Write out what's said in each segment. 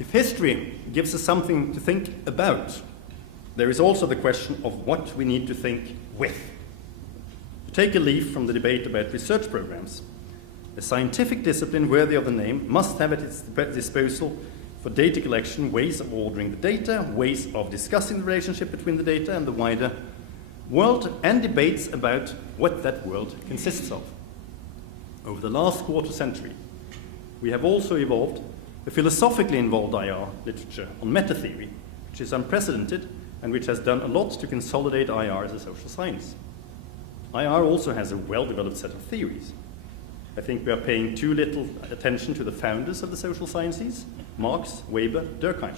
If history gives us something to think about, there is also the question of what we need to think with. To take a leaf from the debate about research programs, a scientific discipline worthy of the name must have at its disposal for data collection ways of ordering the data, ways of discussing the relationship between the data and the wider world, and debates about what that world consists of. Over the last quarter century, we have also evolved a philosophically involved IR literature on meta-theory, which is unprecedented and which has done a lot to consolidate IR as a social science. IR also has a well-developed set of theories. I think we are paying too little attention to the founders of the social sciences, Marx, Weber, Durkheim.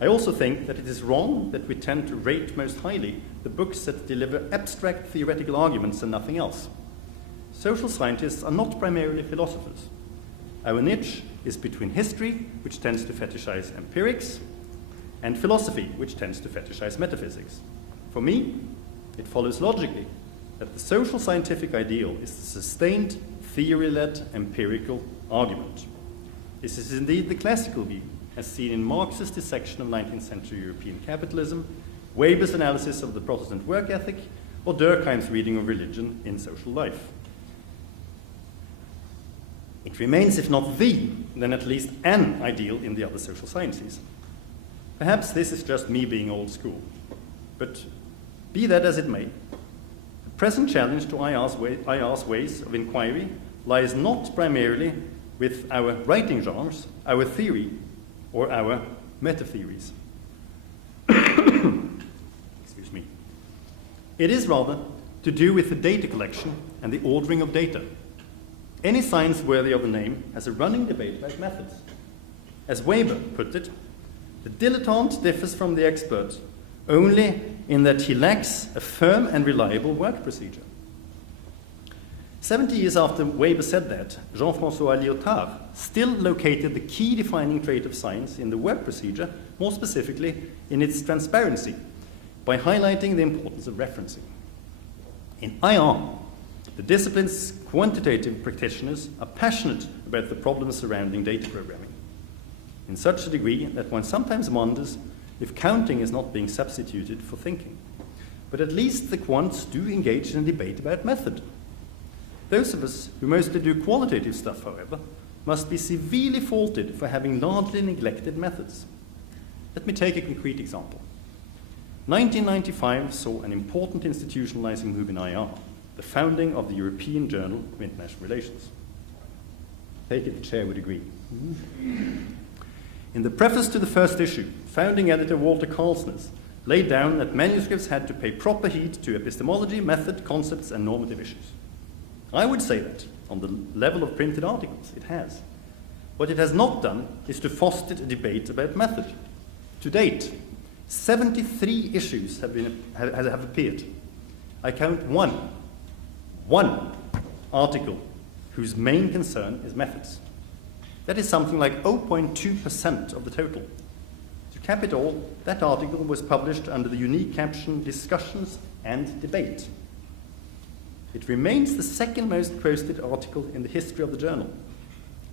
I also think that it is wrong that we tend to rate most highly the books that deliver abstract theoretical arguments and nothing else. Social scientists are not primarily philosophers. Our niche is between history, which tends to fetishize empirics, and philosophy, which tends to fetishize metaphysics. For me, it follows logically that the social scientific ideal is the sustained, theory-led empirical argument. This is indeed the classical view, as seen in Marx's dissection of 19th century European capitalism, Weber's analysis of the Protestant work ethic, or Durkheim's reading of religion in social life. It remains, if not the, then at least an ideal in the other social sciences. Perhaps this is just me being old school, but be that as it may, the present challenge to IR's ways of inquiry lies not primarily with our writing genres, our theory, or our meta-theories. Excuse me. It is rather to do with the data collection and the ordering of data. Any science worthy of the name has a running debate about methods. As Weber put it, the dilettante differs from the expert only in that he lacks a firm and reliable work procedure. 70 years after Weber said that, Jean-François Lyotard still located the key defining trait of science in the work procedure, more specifically in its transparency, by highlighting the importance of referencing. In IR, the discipline's quantitative practitioners are passionate about the problems surrounding data programming, in such a degree that one sometimes wonders if counting is not being substituted for thinking. But at least the quants do engage in a debate about method. Those of us who mostly do qualitative stuff, however, must be severely faulted for having largely neglected methods. Let me take a concrete example. 1995 saw an important institutionalizing move in IR, the founding of the European Journal of International Relations. Take it the chair would agree. In the preface to the first issue, founding editor Walter Carlsness laid down that manuscripts had to pay proper heed to epistemology, method, concepts, and normative issues. I would say that, on the level of printed articles, it has. What it has not done is to foster a debate about method. To date, 73 issues have appeared. I count one article whose main concern is methods. That is something like 0.2% of the total. To cap it all, that article was published under the unique caption, Discussions and Debate. It remains the second most quoted article in the history of the journal.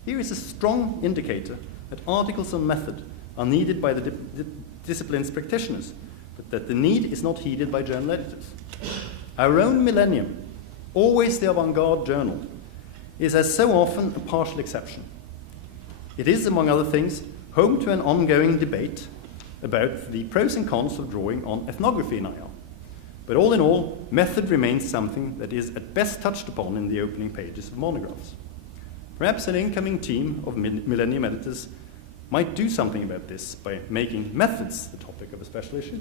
Here is a strong indicator that articles on method are needed by the discipline's practitioners, but that the need is not heeded by journal editors. Our own Millennium, always the avant-garde journal, is as so often a partial exception. It is, among other things, home to an ongoing debate about the pros and cons of drawing on ethnography in IR. But all in all, method remains something that is at best touched upon in the opening pages of monographs. Perhaps an incoming team of Millennium editors might do something about this by making methods the topic of a special issue.